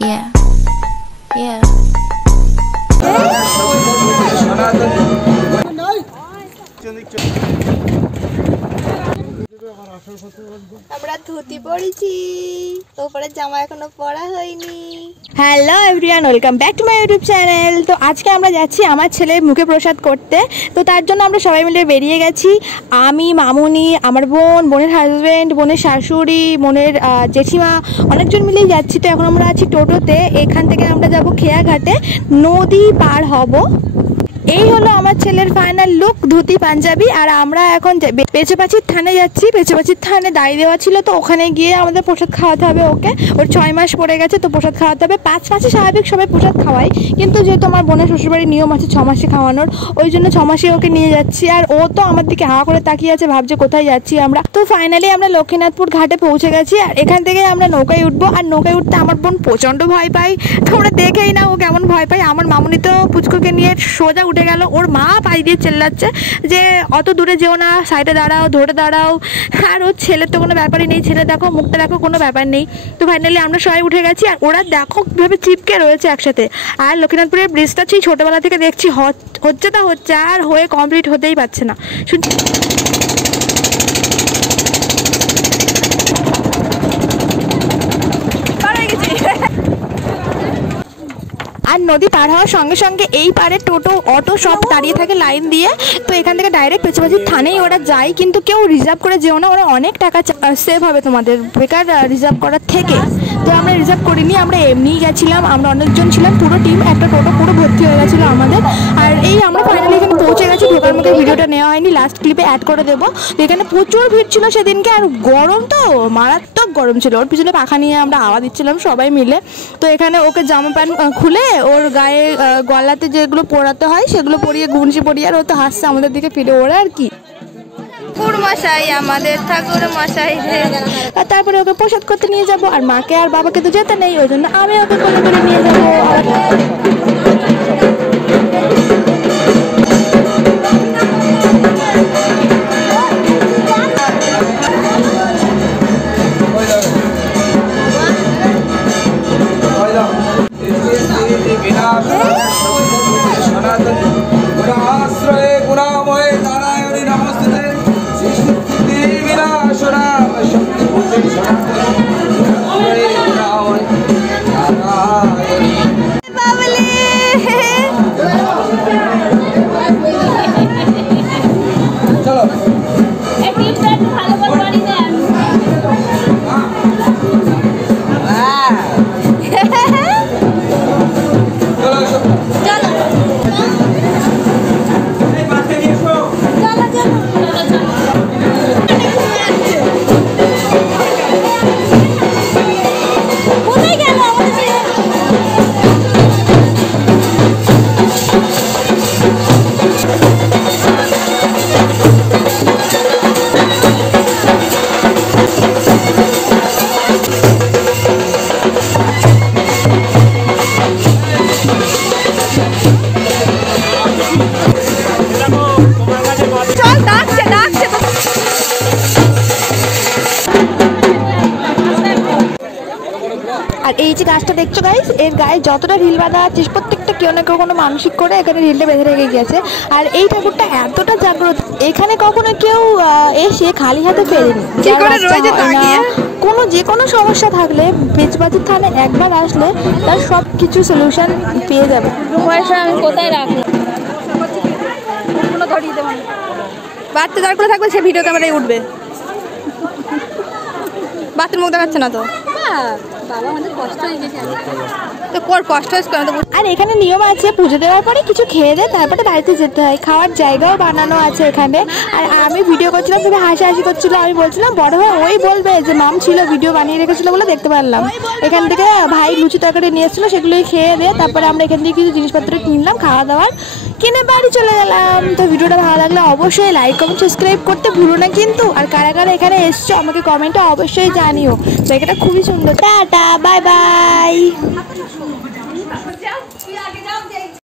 Yeah. Yeah. আমরা ধুতি পরেছি, ওপরে জামা এখনো পরা হয়নি। Hello everyone, welcome back to my YouTube channel. তো আজকে আমরা যাচ্ছি আমার ছেলের মুখে প্রসাদ করতে। তো তার জন্য আমরা সবাই মিলে বেরিয়ে গেছি। আমি, মামুনি, আমার বোন, বোনের হাজব্যান্ড, বোনের শাশুড়ি, বোনের জেঠিমা, অনেকজন মিলেই যাচ্ছি। তো এখন আমরা আছি টোটোতে। এখান থেকে আমরা যাব খেয়াঘাটে, নদী পার হব। এই হলো আমার ছেলের ফাইনাল লুক, ধুতি পাঞ্জাবি। আর আমরা এখন পেঁচেপাচির থানে যাচ্ছি। পেঁচেপাচির থানে দাঁড়িয়ে দেওয়া ছিল, তো ওখানে গিয়ে আমাদের প্রসাদ খাওয়াতে হবে ওকে। ওর 6 মাস পড়ে গেছে, তো প্রসাদ খাওয়াতে হবে। 5 মাসে স্বাভাবিক সবাই প্রসাদ খাওয়াই, কিন্তু যেহেতু আমার বোনের শ্বশুরবাড়ির নিয়ম আছে 6 মাসে খাওয়ানোর, ওই জন্য 6 মাসে ওকে নিয়ে যাচ্ছি। আর ও তো আমার দিকে হাঁ করে তাকিয়ে আছে, ভাবছে কোথায় যাচ্ছি আমরা। তো ফাইনালি আমরা লক্ষ্মীনাথপুর ঘাটে পৌঁছে গেছি। আর এখান থেকে আমরা নৌকায় উঠবো। আর নৌকায় উঠতে আমার বোন প্রচণ্ড ভয় পায়। তোমরা দেখেই না ও কেমন ভয় পায়। আমার মামুনি তো পুচকুকে নিয়ে সোজা উঠে গেল। ওর মা পাই দিয়ে চেল্লাচ্ছে যে অত দূরে যেও না, সাইডে দাঁড়াও, ধরে দাঁড়াও। আর ওর ছেলের তো কোনো ব্যাপারই নেই, ছেলে দেখো, মুখটা দেখো, কোনো ব্যাপার নেই। তো ফাইনালি আমরা সবাই উঠে গেছি। আর ওরা দেখো কীভাবে চিপকে রয়েছে একসাথে। আর লক্ষ্মীনাথপুরের ব্রিজটা সেই ছোটোবেলা থেকে দেখছি হচ্ছে তা হচ্ছে, আর হয়ে কমপ্লিট হতেই পারছে না। শুনছি আর নদী পার হওয়ার সঙ্গে সঙ্গে এই পারে টোটো, অটো সব দাঁড়িয়ে থাকে লাইন দিয়ে। তো এখান থেকে ডাইরেক্ট পেঁচেপাচির থানেই ওরা যায়। কিন্তু কেউ রিজার্ভ করে যেও না, ওরা অনেক টাকা সেভ হবে তোমাদের বেকার রিজার্ভ করার থেকে। তো আমরা রিজার্ভ করিনি, আমরা এমনিই গেছিলাম। আমরা অনেকজন ছিলাম, পুরো টিম, একটা টোটো পুরো ভর্তি হয়ে গেছিলো আমাদের। আর এই আমরা ফাইনালি এখানে পৌঁছে গেছি। ঢোকার মুখে ভিডিওটা নেওয়া হয়নি, লাস্ট ক্লিপে অ্যাড করে দেবো। তো এখানে প্রচুর ভিড় ছিল সেদিনকে। আর গরম তো মারাত্মক গরম ছিল। ওর পিছনে পাখা নিয়ে আমরা হাওয়া দিচ্ছিলাম সবাই মিলে। তো এখানে ওকে জামা প্যান্ট খুলে ওর গায়ে গলাতে যেগুলো পরাতে হয় সেগুলো পরিয়ে, গুঞ্জি পরিয়ে, আর ও তো হাসছে আমাদের দিকে ফিরে। ওরা আর কি ঠাকুর মশাই, আমাদের ঠাকুর মশাই। আর তারপরে ওকে প্রসাদ করতে নিয়ে যাব। আর মাকে আর বাবাকে তো যেতে নেই, ওই জন্য আমি ওকে কোলে করে নিয়ে যাবো। আর এই যে গাছটা দেখছো গাইস, এর গায়ে যতটা রিল বাঁধা আছে প্রত্যেকটা কেউ না কেউ কোনো মানসিক করে এখানে রিলটা বেঁধে রেখে গিয়েছে। আর এই ঠাকুরটা এতটা জাগ্রত, এখানে কখনো কেউ এসে খালি হাতে ফেরেনি। যে কোনো সমস্যা থাকলে পেঁচেপাচির থানে একবার আসলে তার সব কিছু সলিউশন পেয়ে যাবে। আমি কোথায় রাখবো, বাড়তে দাঁড় করে থাকবে, সে ভিডিও ক্যামেরায় উঠবে। বাড়তির মুখ দেখাচ্ছে না তো, আর এখানে নিয়ম আছে পুজো দেওয়ার পরে কিছু খেয়ে দেয়, তারপরে বাড়িতে যেতে হয়। খাওয়ার জায়গাও বানানো আছে এখানে। আর আমি ভিডিও করছিলাম, তুমি হাসাহাসি করছিল, আমি বলছিলাম বড় হয় ওই বলবে যে মাম ছিল, ভিডিও বানিয়ে রেখেছিল বলে দেখতে পারলাম। এখান থেকে ভাই লুচি তরকারি নিয়ে এসেছিলো, সেগুলোই খেয়ে দেয়। তারপরে আমরা এখান থেকে কিছু জিনিসপত্র কিনলাম, খাওয়া দাওয়ার কিনে বাড়ি চলে গেলাম। তো ভিডিওটা ভালো লাগলে অবশ্যই লাইক, কমেন্ট, সাবস্ক্রাইব করতে ভুলো না কিন্তু। আর কারা কারা এখানে এসছো আমাকে কমেন্টে অবশ্যই জানিও। জায়গাটা খুবই সুন্দর। Tata, bye bye.